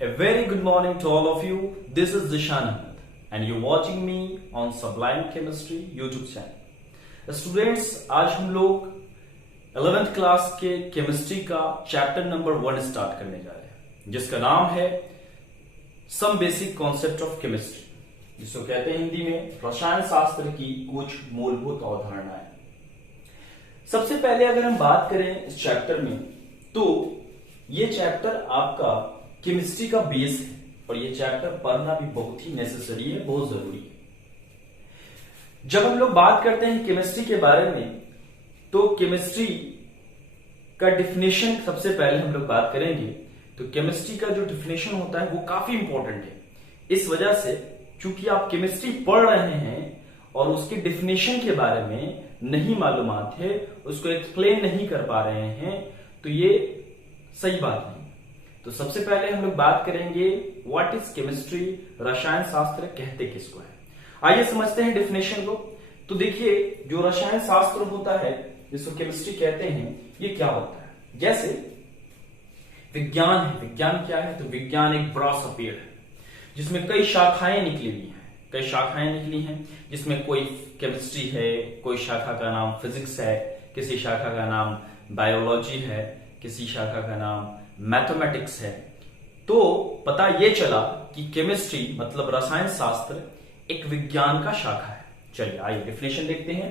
A very good morning to all of you. This is Zishan Ahmed and you're watching me on Sublime Chemistry YouTube channel. Students, आज हम लोग 11th class के chemistry का chapter number 1 start करने जा रहे हैं, जिसका नाम है some basic concept of chemistry, जिसको कहते हैं हिंदी में रसायन शास्त्र की कुछ मूलभूत अवधारणाएं। सबसे पहले अगर हम बात करें इस चैप्टर में, तो ये चैप्टर आपका केमिस्ट्री का बेस है और ये चैप्टर पढ़ना भी बहुत ही नेसेसरी है, बहुत जरूरी है। जब हम लोग बात करते हैं केमिस्ट्री के बारे में, तो केमिस्ट्री का डिफिनेशन सबसे पहले हम लोग बात करेंगे। तो केमिस्ट्री का जो डिफिनेशन होता है वो काफी इंपॉर्टेंट है, इस वजह से चूंकि आप केमिस्ट्री पढ़ रहे हैं और उसके डिफिनेशन के बारे में नहीं मालूमात है, उसको एक्सप्लेन नहीं कर पा रहे हैं, तो ये सही बात नहीं। तो सबसे पहले हम लोग बात करेंगे व्हाट इज केमिस्ट्री, रसायन शास्त्र कहते किसको है। आइए समझते हैं डिफिनेशन को। तो देखिए, जो रसायन शास्त्र होता है जिसको केमिस्ट्री कहते हैं, ये क्या होता है? जैसे विज्ञान है, विज्ञान क्या है? तो विज्ञान एक बड़ा सा पेड़ है जिसमें कई शाखाएं निकली हुई हैं, कई शाखाएं निकली हैं, जिसमें कोई केमिस्ट्री है, कोई शाखा का नाम फिजिक्स है, किसी शाखा का नाम बायोलॉजी है, किसी शाखा का नाम मैथमेटिक्स है। तो पता ये चला कि केमिस्ट्री मतलब रसायन शास्त्र एक विज्ञान का शाखा है। चलिए आइए डेफिनेशन देखते हैं।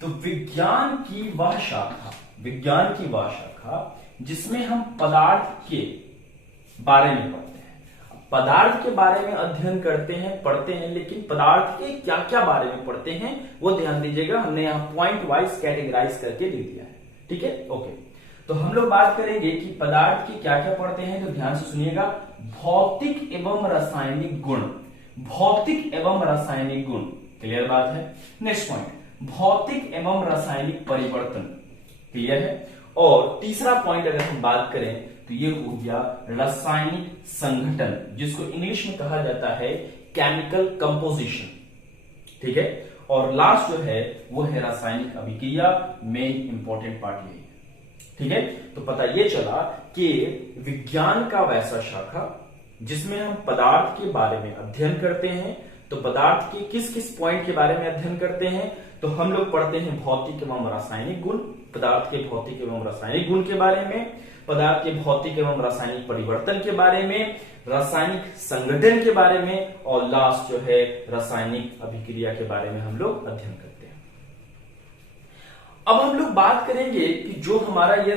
तो विज्ञान की वह शाखा, विज्ञान की वह शाखा जिसमें हम पदार्थ के बारे में पढ़ते हैं। पदार्थ के बारे में अध्ययन करते हैं, पढ़ते हैं, लेकिन पदार्थ के क्या क्या बारे में पढ़ते हैं वो ध्यान दीजिएगा, हमने यहां पॉइंट वाइज कैटेगराइज करके लिख दिया है। ठीक है, ओके। तो हम लोग बात करेंगे कि पदार्थ की क्या क्या पढ़ते हैं, तो ध्यान से सुनिएगा। भौतिक एवं रासायनिक गुण, भौतिक एवं रासायनिक गुण, क्लियर बात है। नेक्स्ट पॉइंट, भौतिक एवं रासायनिक परिवर्तन, क्लियर है। और तीसरा पॉइंट अगर हम बात करें तो ये हो गया रासायनिक संगठन, जिसको इंग्लिश में कहा जाता है केमिकल कंपोजिशन, ठीक है। और लास्ट जो है वो है रासायनिक अभिक्रिया, मेन इंपॉर्टेंट पार्ट यही है, ठीक है। तो पता ये चला कि विज्ञान का वैसा शाखा जिसमें हम पदार्थ के बारे में अध्ययन करते हैं। तो पदार्थ के किस किस पॉइंट के बारे में अध्ययन करते हैं, तो हम लोग पढ़ते हैं भौतिक एवं रासायनिक गुण, पदार्थ के भौतिक एवं रासायनिक गुण के बारे में, पदार्थ के भौतिक एवं रासायनिक परिवर्तन के बारे में, रासायनिक संगठन के बारे में, और लास्ट जो है रासायनिक अभिक्रिया के बारे में हम लोग अध्ययन करते हैं। अब हम लोग बात करेंगे कि जो हमारा ये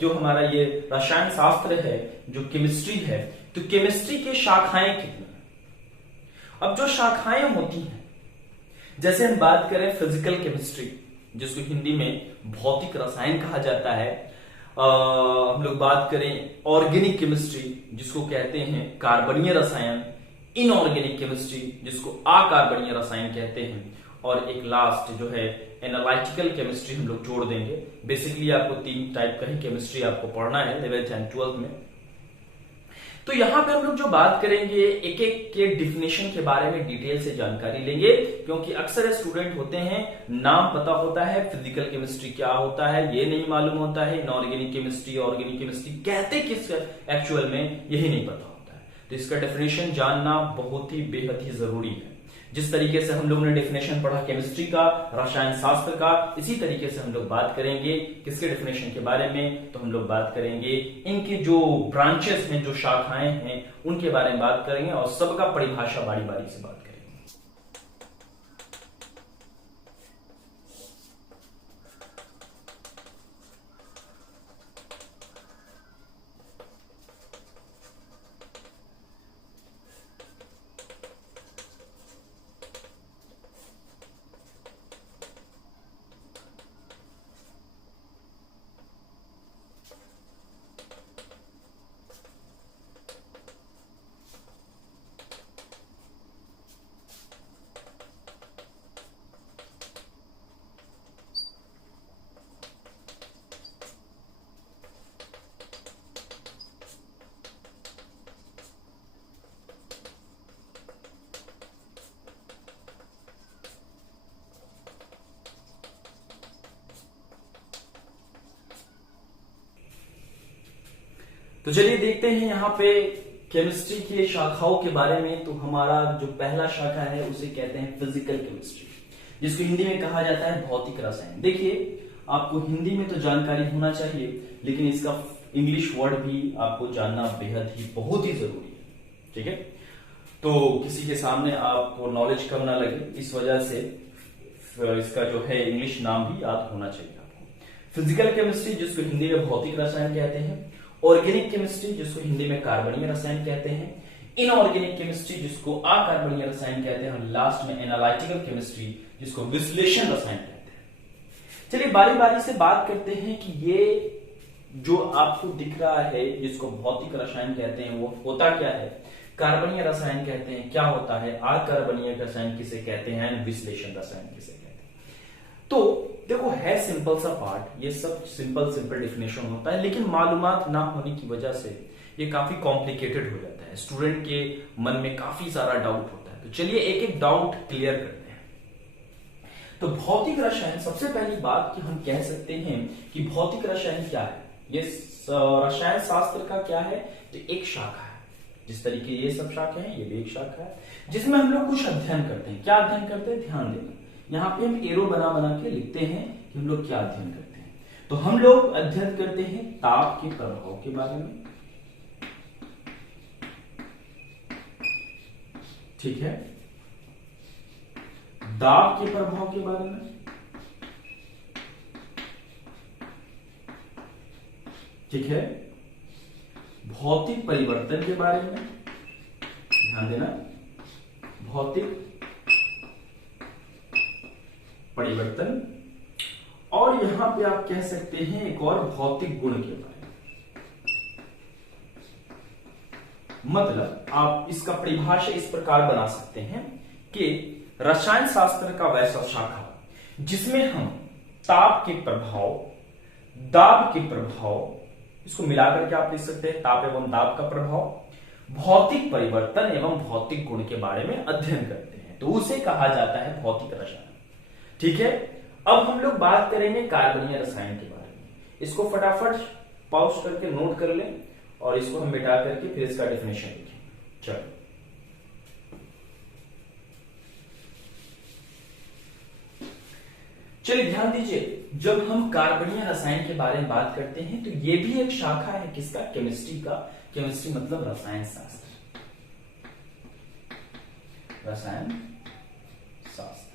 जो हमारा ये रसायन शास्त्र है, जो केमिस्ट्री है, तो केमिस्ट्री की शाखाएं कितनी हैं? अब जो शाखाएं होती हैं, जैसे हम बात करें फिजिकल केमिस्ट्री, जिसको हिंदी में भौतिक रसायन कहा जाता है। हम लोग बात करें ऑर्गेनिक केमिस्ट्री, जिसको कहते हैं कार्बनीय रसायन, इनऑर्गेनिक केमिस्ट्री, जिसको अकार्बनीय रसायन कहते हैं, और एक लास्ट जो है एनालिटिकल केमिस्ट्री हम लोग जोड़ देंगे। बेसिकली आपको 3 टाइप का ही केमिस्ट्री आपको पढ़ना है 11th एंड 12th में। तो यहां पे हम लोग जो बात करेंगे, एक एक के डिफिनेशन के बारे में डिटेल से जानकारी लेंगे, क्योंकि अक्सर स्टूडेंट होते हैं, नाम पता होता है, फिजिकल केमिस्ट्री क्या होता है ये नहीं मालूम होता है, इनऑर्गेनिक केमिस्ट्री, ऑर्गेनिक केमिस्ट्री कहते किस एक्चुअल में यही नहीं पता होता है। तो इसका डेफिनेशन जानना बहुत ही बेहद ही जरूरी है। जिस तरीके से हम लोगों ने डेफिनेशन पढ़ा केमिस्ट्री का, रसायन शास्त्र का, इसी तरीके से हम लोग बात करेंगे किसके डेफिनेशन के बारे में, तो हम लोग बात करेंगे इनकी जो ब्रांचेस हैं, जो शाखाएं हैं, उनके बारे में बात करेंगे और सबका परिभाषा बारी बारी से बात करेंगे। तो चलिए देखते हैं यहाँ पे केमिस्ट्री की शाखाओं के बारे में। तो हमारा जो पहला शाखा है उसे कहते हैं फिजिकल केमिस्ट्री, जिसको हिंदी में कहा जाता है भौतिक रसायन। देखिए, आपको हिंदी में तो जानकारी होना चाहिए, लेकिन इसका इंग्लिश वर्ड भी आपको जानना बेहद ही बहुत ही जरूरी है। ठीक है, तो किसी के सामने आपको नॉलेज कम ना लगे, इस वजह से इसका जो है इंग्लिश नाम भी याद होना चाहिए आपको। फिजिकल केमिस्ट्री, जिसको हिंदी में भौतिक रसायन कहते हैं। ऑर्गेनिक केमिस्ट्री, जिसको हिंदी में कार्बनीय रसायन कहते हैं। इनऑर्गेनिक केमिस्ट्री, जिसको अकार्बनीय रसायन कहते हैं। और लास्ट में एनालिटिकल केमिस्ट्री, जिसको विश्लेषण रसायन कहते हैं। चलिए बारी बारी से बात करते हैं कि ये जो आपको दिख रहा है जिसको भौतिक रसायन कहते हैं वो होता क्या है, कार्बनीय रसायन कहते हैं क्या होता है, अकार्बनीय रसायन किसे कहते हैं, विश्लेषण रसायन किसे कहते हैं। तो देखो, है सिंपल सा पार्ट, ये सब सिंपल डिफिनेशन होता है, लेकिन मालूमात ना होने की वजह से ये काफी कॉम्प्लिकेटेड हो जाता है। स्टूडेंट के मन में काफी सारा डाउट होता है। तो चलिए एक एक डाउट क्लियर करते हैं। तो भौतिक रसायन, सबसे पहली बात कि हम कह सकते हैं कि भौतिक रसायन क्या है। ये रसायन शास्त्र का क्या है, तो एक शाखा है। जिस तरीके ये सब शाखा है, ये भी एक शाखा है, जिसमें हम लोग कुछ अध्ययन करते हैं। क्या अध्ययन करते हैं, ध्यान देना। यहाँ पे हम एरो बना के लिखते हैं कि हम लोग क्या अध्ययन करते हैं। तो हम लोग अध्ययन करते हैं ताप के प्रभाव के बारे में। ठीक है, दाब के प्रभाव के बारे में, ठीक है, भौतिक परिवर्तन के बारे में, ध्यान देना, भौतिक परिवर्तन, और यहां पे आप कह सकते हैं एक और भौतिक गुण के बारे में। मतलब आप इसका परिभाषा इस प्रकार बना सकते हैं कि रसायन शास्त्र का वैसा शाखा जिसमें हम ताप के प्रभाव, दाब के प्रभाव, इसको मिलाकर के आप लिख सकते हैं ताप एवं दाब का प्रभाव, भौतिक परिवर्तन एवं भौतिक गुण के बारे में अध्ययन करते हैं। तो उसे कहा जाता है भौतिक रसायन। ठीक है, अब हम लोग बात करेंगे कार्बनीय रसायन के बारे में। इसको फटाफट पॉज करके नोट कर लें और इसको हम मिटा करके फिर इसका डेफिनेशन लिखेंगे। चलो, चलिए ध्यान दीजिए, जब हम कार्बनीय रसायन के बारे में बात करते हैं तो ये भी एक शाखा है किसका, केमिस्ट्री का। केमिस्ट्री मतलब रसायन शास्त्र, रसायन शास्त्र।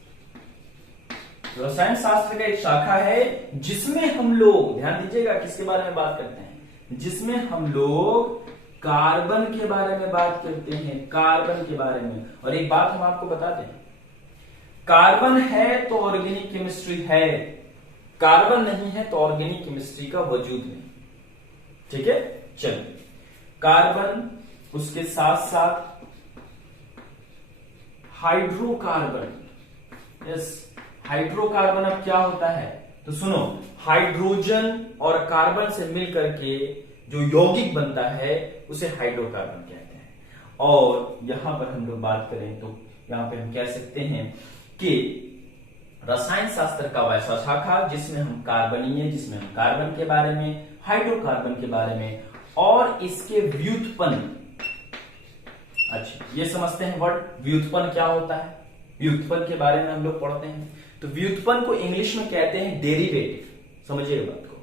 रसायन शास्त्र का एक शाखा है जिसमें हम लोग, ध्यान दीजिएगा, किसके बारे में बात करते हैं, जिसमें हम लोग कार्बन के बारे में बात करते हैं, कार्बन के बारे में। और एक बात हम आपको बताते हैं, कार्बन है तो ऑर्गेनिक केमिस्ट्री है, कार्बन नहीं है तो ऑर्गेनिक केमिस्ट्री का वजूद नहीं। ठीक है, चलिए, कार्बन, उसके साथ साथ हाइड्रोकार्बन। यस, हाइड्रोकार्बन अब क्या होता है, तो सुनो, हाइड्रोजन और कार्बन से मिलकर के जो यौगिक बनता है उसे हाइड्रोकार्बन कहते हैं। और यहां पर हम लोग बात करें तो यहां पे हम कह सकते हैं कि रसायन शास्त्र का वैसा शाखा जिसमें हम कार्बनीय, जिसमें हम कार्बन के बारे में, हाइड्रोकार्बन के बारे में और इसके व्युत्पन्न। अच्छा, ये समझते हैं वर्ड व्युत्पन्न क्या होता है, व्युत्पन्न के बारे में हम लोग पढ़ते हैं। तो व्युत्पन्न को इंग्लिश में कहते हैं डेरिवेटिव, समझिएगा बात को।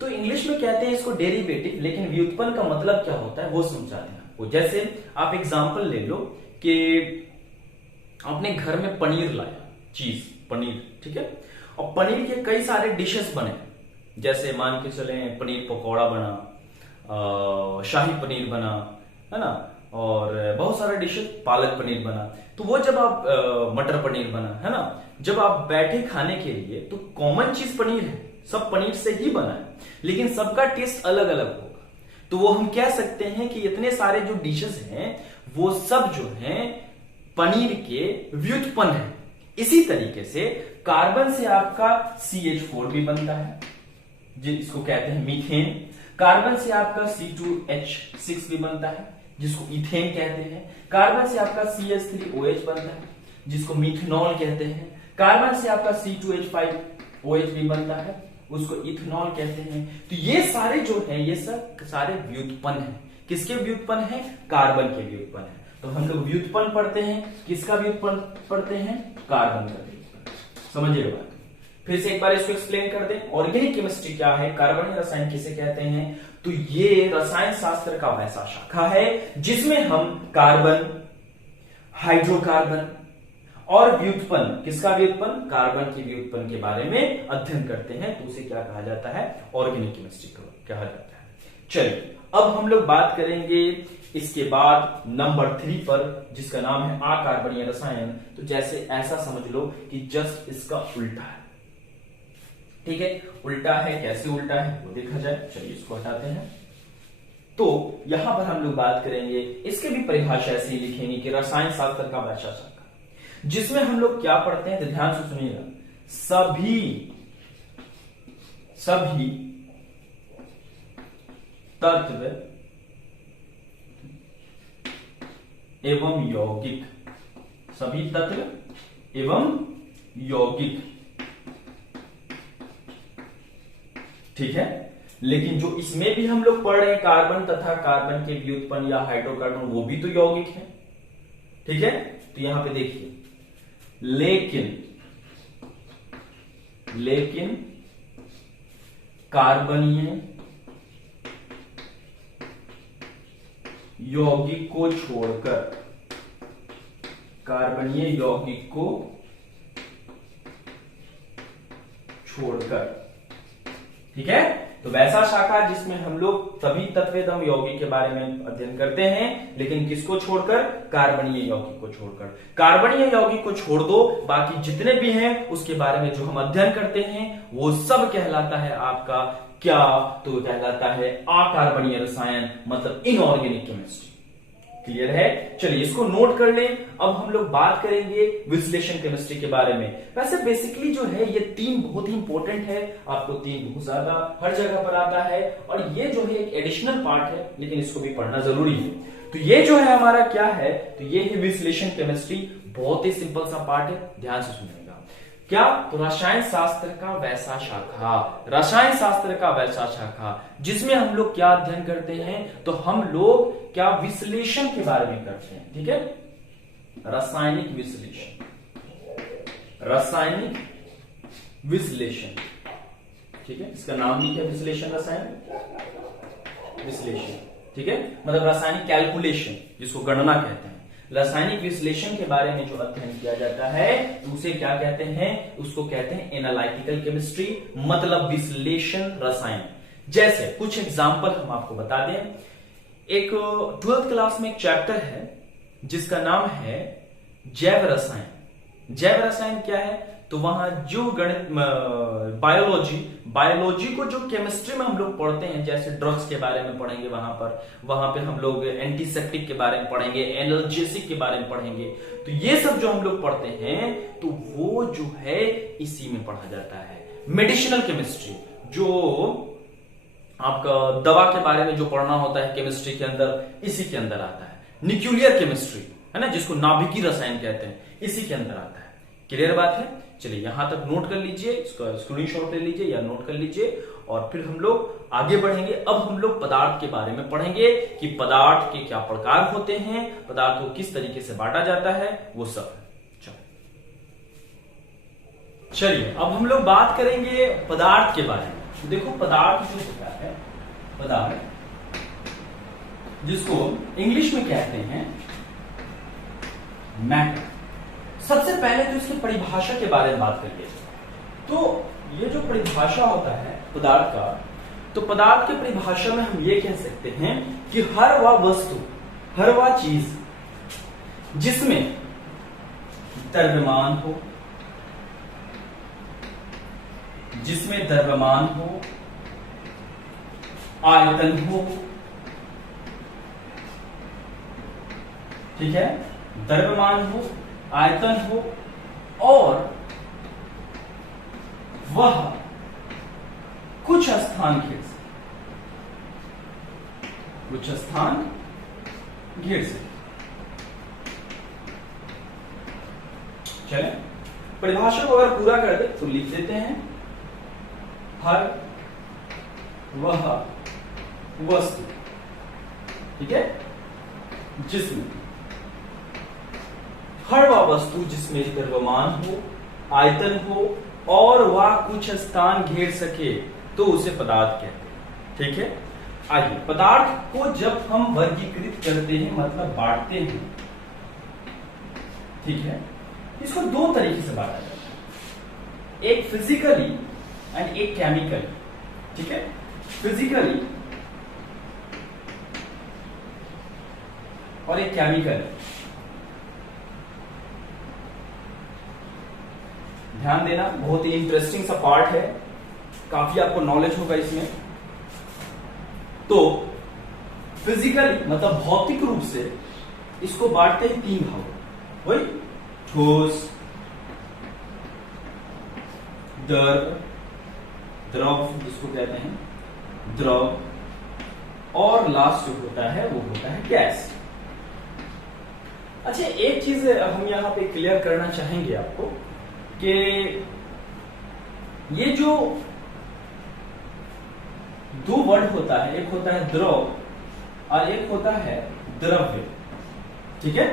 तो इंग्लिश में कहते हैं इसको डेरिवेटिव, लेकिन व्युत्पन्न का मतलब क्या होता है वो समझाते हैं आपको। जैसे आप एग्जांपल ले लो कि आपने घर में पनीर लाया, चीज पनीर, ठीक है, और पनीर के कई सारे डिशेस बने, जैसे मान के चले पनीर पकौड़ा बना, शाही पनीर बना, है ना, और बहुत सारे डिशेस, पालक पनीर बना। तो वो जब आप मटर पनीर बना, है ना, जब आप बैठे खाने के लिए तो कॉमन चीज पनीर है, सब पनीर से ही बना है, लेकिन सबका टेस्ट अलग अलग होगा। तो वो हम कह सकते हैं कि इतने सारे जो डिशेस हैं वो सब जो हैं पनीर के व्युत्पन्न है। इसी तरीके से कार्बन से आपका CH4 भी बनता है, जिसको कहते हैं मीथेन। कार्बन से आपका C2H6 भी बनता है, जिसको इथेन कहते हैं। कार्बन से आपका CH3OH बनता है, जिसको मिथेनॉल कहते हैं। कार्बन से आपका C2H5OH भी बनता है, उसको इथेनॉल कहते हैं। तो ये सारे जो है ये सब सारे व्युत्पन्न है। किसके व्युत्पन्न है? कार्बन के व्युत्पन्न है। तो हम लोग व्युत्पन्न पढ़ते हैं, किसका व्युत्पन्न पढ़ते हैं? कार्बन का व्युत्पन्न। समझिए बात। फिर से एक बार इसको एक्सप्लेन कर दें। ऑर्गेनिक केमिस्ट्री क्या है, कार्बनिक रसायन किसे कहते हैं? तो ये रसायन शास्त्र का वैसा शाखा है जिसमें हम कार्बन, हाइड्रोकार्बन और व्युत्पन्न, किसका व्युत्पन्न? कार्बन के व्युत्पन्न के बारे में अध्ययन करते हैं। तो उसे क्या कहा जाता है? ऑर्गेनिक केमिस्ट्री कहा जाता है। चलिए अब हम लोग बात करेंगे इसके बाद नंबर 3 पर, जिसका नाम है अकार्बनीय रसायन। तो जैसे ऐसा समझ लो कि जस्ट इसका उल्टा है। ठीक है, उल्टा है। कैसे उल्टा है वो देखा जाए। चलिए इसको हटाते हैं। तो यहां पर हम लोग बात करेंगे, इसके भी परिभाषा ऐसे ही लिखेंगे कि रसायन शास्त्र का वैसा शाखा, जिसमें हम लोग क्या पढ़ते हैं? तो ध्यान से सुनिएगा, सभी तत्व एवं यौगिक, सभी तत्व एवं यौगिक। ठीक है, लेकिन जो इसमें भी हम लोग पढ़ रहे हैं कार्बन तथा कार्बन के व्युत्पन्न या हाइड्रोकार्बन, वो भी तो यौगिक है। ठीक है, तो यहां पे देखिए, लेकिन कार्बनीय यौगिक को छोड़कर, कार्बनीय यौगिक को छोड़कर। ठीक है, तो वैसा शाखा जिसमें हम लोग सभी तत्व एवं यौगिक के बारे में अध्ययन करते हैं, लेकिन किसको छोड़कर? कार्बनीय यौगिक को छोड़कर। कार्बनीय यौगिक को छोड़ दो, बाकी जितने भी हैं उसके बारे में जो हम अध्ययन करते हैं वो सब कहलाता है आपका क्या? तो कहलाता है अकार्बनीय रसायन, मतलब इनऑर्गेनिक केमिस्ट्री। क्लियर है? चलिए इसको नोट कर लें। अब हम लोग बात करेंगे विश्लेषण केमिस्ट्री के बारे में। वैसे बेसिकली जो है ये 3 बहुत ही इंपॉर्टेंट है, आपको 3 बहुत ज्यादा हर जगह पर आता है, और ये जो है एक एडिशनल पार्ट है, लेकिन इसको भी पढ़ना जरूरी है। तो ये जो है हमारा क्या है? तो ये है विश्लेषण केमिस्ट्री। बहुत ही सिंपल सा पार्ट है, ध्यान से सुनिएगा। क्या? तो रसायन शास्त्र का वैसा शाखा, रसायन शास्त्र का वैसा शाखा जिसमें हम लोग क्या अध्ययन करते हैं? तो हम लोग क्या विश्लेषण के बारे में करते हैं। ठीक है, रासायनिक विश्लेषण, रासायनिक विश्लेषण। ठीक है, इसका नाम भी क्या? विश्लेषण, रसायन विश्लेषण। ठीक है, मतलब रासायनिक कैलकुलेशन, जिसको गणना कहते हैं। रासायनिक विश्लेषण के बारे में जो अध्ययन किया जाता है तो उसे क्या कहते हैं? उसको कहते हैं एनालिटिकल केमिस्ट्री, मतलब विश्लेषण रसायन। जैसे कुछ एग्जांपल हम आपको बता दें। एक 12th क्लास में एक चैप्टर है जिसका नाम है जैव रसायन। जैव रसायन क्या है? तो वहां जो गणित, बायोलॉजी को जो केमिस्ट्री में हम लोग पढ़ते हैं, जैसे ड्रग्स के बारे में पढ़ेंगे, वहां पे हम लोग एंटीसेप्टिक के बारे में पढ़ेंगे, एनाल्जेसिक के बारे में पढ़ेंगे। तो ये सब जो हम लोग पढ़ते हैं तो वो जो है इसी में पढ़ा जाता है। मेडिसिनल केमिस्ट्री, जो आपका दवा के बारे में जो पढ़ना होता है केमिस्ट्री के अंदर, इसी के अंदर आता है। न्यूक्लियर केमिस्ट्री है ना, जिसको नाभिकीय रसायन कहते हैं, इसी के अंदर आता है। क्लियर बात है? चलिए यहां तक नोट कर लीजिए, इसका स्क्रीनशॉट ले लीजिए या नोट कर लीजिए, और फिर हम लोग आगे बढ़ेंगे। अब हम लोग पदार्थ के बारे में पढ़ेंगे कि पदार्थ के क्या प्रकार होते हैं, पदार्थ को किस तरीके से बांटा जाता है, वो सब। चलिए अब हम लोग बात करेंगे पदार्थ के बारे में। तो देखो पदार्थ जो होता है, पदार्थ जिसको इंग्लिश में कहते हैं मैटर। सबसे पहले तो इसकी परिभाषा के बारे में बात करिए। तो ये जो परिभाषा होता है पदार्थ का, तो पदार्थ की परिभाषा में हम ये कह सकते हैं कि हर वह वस्तु, हर वह चीज जिसमें द्रव्यमान हो, जिसमें द्रव्यमान हो, आयतन हो, ठीक है, द्रव्यमान हो, आयतन हो, और वह कुछ स्थान घेर सके, कुछ स्थान घेर सके। चले परिभाषा को अगर पूरा कर दे तो लिख देते हैं हर वह वस्तु, ठीक है, जिसमें हर वह वस्तु जिसमें द्रव्यमान हो, आयतन हो और वह कुछ स्थान घेर सके तो उसे पदार्थ कहते हैं। ठीक है, आइए पदार्थ को जब हम वर्गीकृत करते हैं मतलब बांटते हैं, ठीक है, इसको दो तरीके से बांटा जाता है, एक फिजिकली एंड एक केमिकली। ठीक है, फिजिकली और एक केमिकली। ध्यान देना, बहुत ही इंटरेस्टिंग सा पार्ट है, काफी आपको नॉलेज होगा इसमें। तो फिजिकली मतलब भौतिक रूप से इसको बांटते हैं तीन भागों, वही ठोस, द्रव जिसको कहते हैं द्रव, और लास्ट जो होता है वो होता है गैस। अच्छा, एक चीज हम यहां पे क्लियर करना चाहेंगे आपको कि ये जो दो वर्ड होता है, एक होता है द्रव और एक होता है द्रव्य। ठीक है,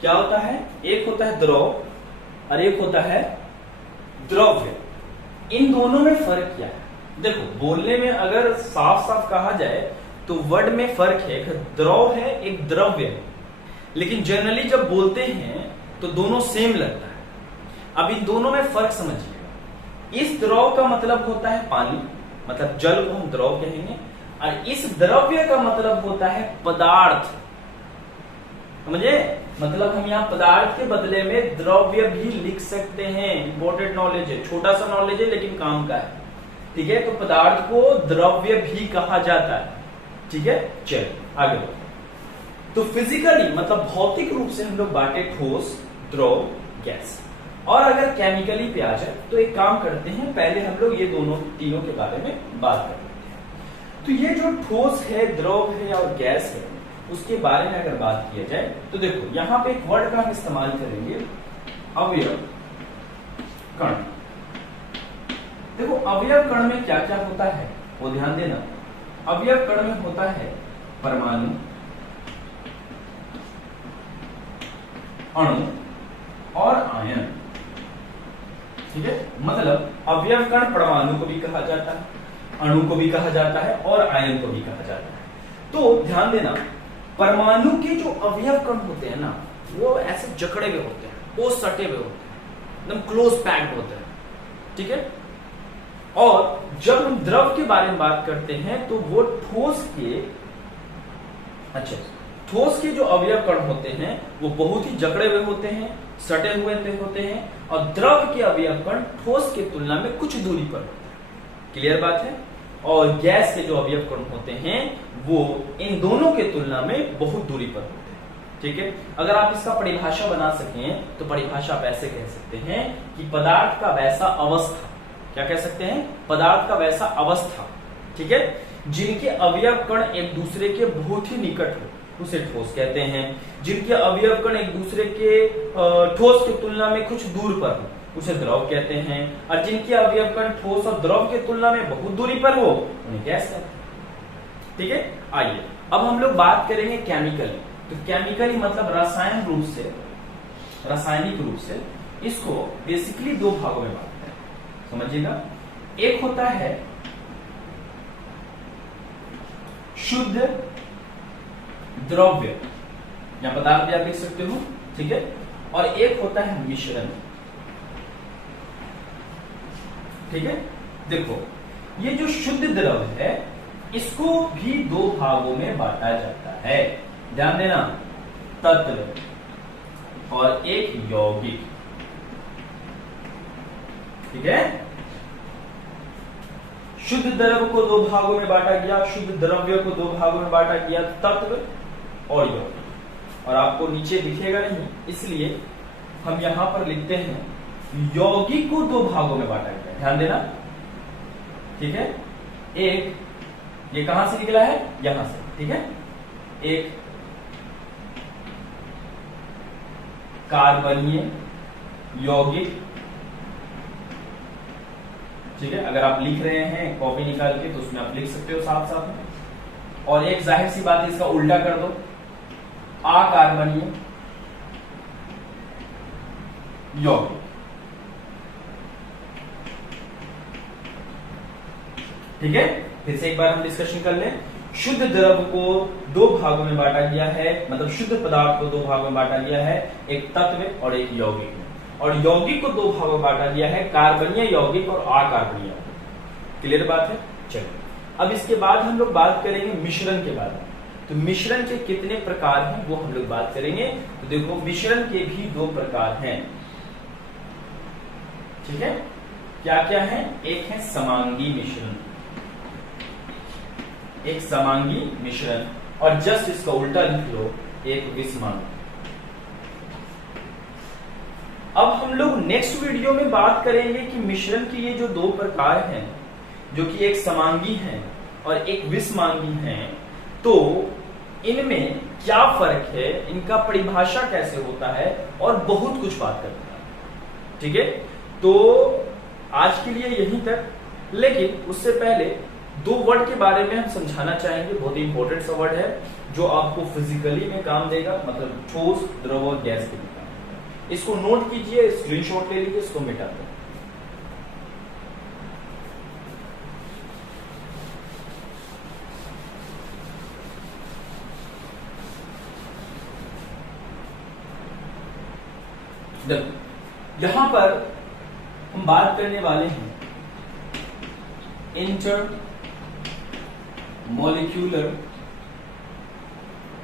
क्या होता है, एक होता है द्रव और एक होता है द्रव्य। इन दोनों में फर्क क्या है? देखो, बोलने में अगर साफ साफ कहा जाए तो वर्ड में फर्क है, एक द्रव है एक द्रव्य है, लेकिन जनरली जब बोलते हैं तो दोनों सेम लगता है। अब इन दोनों में फर्क समझिएगा। इस द्रव का मतलब होता है पानी, मतलब जल को हम द्रव कहेंगे, और इस द्रव्य का मतलब होता है पदार्थ। समझे, मतलब हम यहाँ पदार्थ के बदले में द्रव्य भी लिख सकते हैं। इंपॉर्टेंट नॉलेज है, छोटा सा नॉलेज है लेकिन काम का है। ठीक है, तो पदार्थ को द्रव्य भी कहा जाता है। ठीक है, चलिए आगे बढ़ो। तो फिजिकली मतलब भौतिक रूप से हम लोग बांटे ठोस, द्रव, गैस। और अगर केमिकली पे आ जाए तो एक काम करते हैं, पहले हम लोग ये दोनों तीनों के बारे में बात कर लेते हैं। तो ये जो ठोस है, द्रव है और गैस है, उसके बारे में अगर बात किया जाए तो देखो यहां पे एक वर्ड का हम इस्तेमाल करेंगे, अवयव कण। देखो अवयव कण में क्या क्या होता है वो ध्यान देना। अवयव कण में होता है परमाणु, अणु और आयन। ठीक है, मतलब अवयव कण परमाणु को भी कहा जाता है, अणु को भी कहा जाता है और आयन को भी कहा जाता है। तो ध्यान देना, परमाणु के जो अवयव कण होते हैं ना, वो ऐसे जकड़े हुए होते हैं, वो सटे हुए होते हैं, एकदम क्लोज पैक्ड होते हैं। ठीक है, और जब हम द्रव के बारे में बात करते हैं तो वो ठोस के जो अवयव कण होते हैं वो बहुत ही जकड़े हुए होते हैं, सटे हुए होते हैं, और द्रव के अवयव कण ठोस की तुलना में कुछ दूरी पर होते हैं। क्लियर बात है। और गैस के जो अवयव कण होते हैं वो इन दोनों के तुलना में बहुत दूरी पर होते हैं। ठीक है, अगर आप इसका परिभाषा बना सकें तो परिभाषा आप ऐसे कह सकते हैं कि पदार्थ का वैसा अवस्था, क्या कह सकते हैं, पदार्थ का वैसा अवस्था, ठीक है, जिनके अवयव कण एक दूसरे के बहुत ही निकट हो उसे ठोस कहते हैं। जिनके अवयव कण एक दूसरे के ठोस की तुलना में कुछ दूर पर हो उसे द्रव कहते हैं, और जिनके अवयव कण ठोस और द्रव की तुलना में बहुत दूरी पर हो उन्हें गैस कहते हैं। ठीक है, आइए अब हम लोग बात करेंगे केमिकली। तो केमिकली मतलब रासायनिक रूप से इसको बेसिकली दो भागों में बांटते हैं, समझिएगा। एक होता है शुद्ध द्रव्य या पदार्थ भी आप लिख सकते हो, ठीक है, और एक होता है मिश्रण। ठीक है, देखो ये जो शुद्ध द्रव है इसको भी दो भागों में बांटा जाता है, ध्यान देना, तत्व और एक यौगिक। ठीक है, शुद्ध द्रव को दो भागों में बांटा गया, शुद्ध द्रव्य को दो भागों में बांटा गया, तत्व और यौगिक। और आपको नीचे दिखेगा नहीं इसलिए हम यहां पर लिखते हैं यौगिक को दो भागों में बांटा गया, ध्यान देना। ठीक है, एक ये कहां से निकला है, यहां से। ठीक है, एक कार्बनीय यौगिक ठीक है, अगर आप लिख रहे हैं कॉपी निकाल के तो उसमें आप लिख सकते हो साथ साथ में। और एक जाहिर सी बात है, इसका उल्टा कर दो, अकार्बनीय यौगिक। ठीक है, फिर से एक बार हम डिस्कशन कर लें। शुद्ध द्रव को दो भागों में बांटा गया है, मतलब शुद्ध पदार्थ को दो भागों में बांटा गया है, एक तत्व और एक यौगिक में। और यौगिक को दो भागों में बांटा गया है, कार्बनीय यौगिक और अकार्बनीय यौगिक। क्लियर बात है? चलिए, अब इसके बाद हम लोग बात करेंगे मिश्रण के बारे में। तो मिश्रण के कितने प्रकार हैं वो हम लोग बात करेंगे। तो देखो, मिश्रण के भी दो प्रकार हैं। ठीक है, क्या क्या है? एक है समांगी मिश्रण, एक समांगी मिश्रण, और जस्ट इसका उल्टा लिख लो, एक विषमांगी। अब हम लोग नेक्स्ट वीडियो में बात करेंगे कि मिश्रण के ये जो दो प्रकार हैं, जो कि एक समांगी है और एक विषमांगी है, तो इनमें क्या फर्क है, इनका परिभाषा कैसे होता है, और बहुत कुछ बात करते हैं। ठीक है, तो आज के लिए यहीं तक। लेकिन उससे पहले दो वर्ड के बारे में हम समझाना चाहेंगे, बहुत ही इंपॉर्टेंट सा वर्ड है जो आपको फिजिकली में काम देगा, मतलब ठोस, द्रव और गैस के लिए काम देगा। इसको नोट कीजिए, स्क्रीनशॉट ले लीजिए, इसको मिटा दें। यहां पर हम बात करने वाले हैं इंटर मॉलिक्यूलर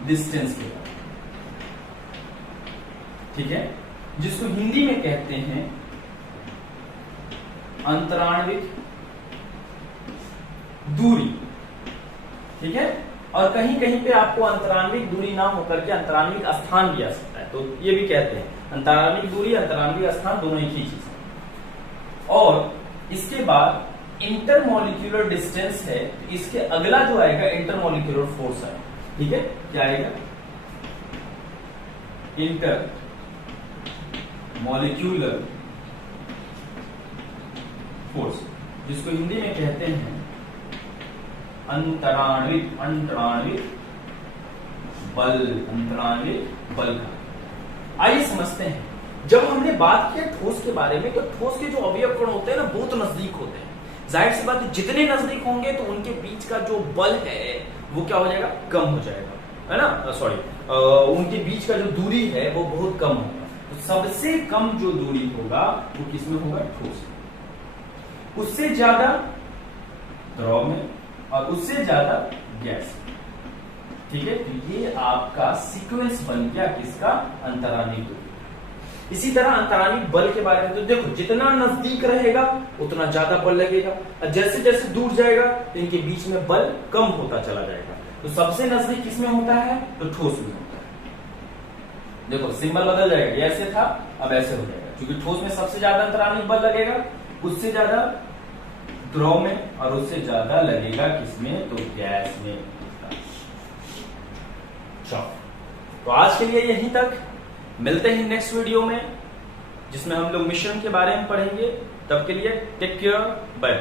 डिस्टेंस के बारे में। ठीक है, जिसको हिंदी में कहते हैं अंतराण्विक दूरी। ठीक है, और कहीं कहीं पे आपको अंतराण्विक दूरी ना होकर के अंतराण्विक स्थान भी आ सकता है, तो ये भी कहते हैं अंतराण्विक दूरी, अंतराण्विक स्थान दोनों एक ही चीज है। और इसके बाद इंटरमॉलिक्यूलर डिस्टेंस है, तो इसके अगला जो आएगा इंटरमॉलिक्यूलर फोर्स है। ठीक है, क्या आएगा? इंटर मॉलिक्यूलर फोर्स, जिसको हिंदी में कहते हैं अंतराण्विक बल का। आइए समझते हैं, जब हमने बात किया ठोस के बारे में, तो ठोस के जो अवयव कण होते हैं ना, बहुत नजदीक होते हैं। जाहिर सी बात है, जितने नजदीक होंगे तो उनके बीच का जो बल है वो क्या हो जाएगा? कम हो जाएगा, है ना? सॉरी, उनके बीच का जो दूरी है वो बहुत कम होगा। तो सबसे कम जो दूरी होगा वो किसमें होगा? ठोस में। उससे ज्यादा द्रव में, और उससे ज्यादा गैस। ठीक है, तो ये आपका सीक्वेंस बन गया किसका? अंतराण्विक दूरी। इसी तरह अंतराण्विक बल के बारे में तो देखो, जितना नजदीक रहेगा उतना ज्यादा बल लगेगा, और जैसे जैसे दूर जाएगा तो इनके बीच में बल कम होता चला जाएगा। तो सबसे नजदीक किसमें होता है? तो ठोस में होता है। देखो, सिंबल बदल जाएगा, ऐसे था अब ऐसे हो जाएगा, क्योंकि ठोस में सबसे ज्यादा अंतराण्विक बल लगेगा, उससे ज्यादा द्रव में, और उससे ज्यादा लगेगा किसमें? तो गैस में। चलो, तो आज के लिए यहीं तक। मिलते हैं नेक्स्ट वीडियो में, जिसमें हम लोग मिश्रण के बारे में पढ़ेंगे। तब के लिए टेक केयर, बाय।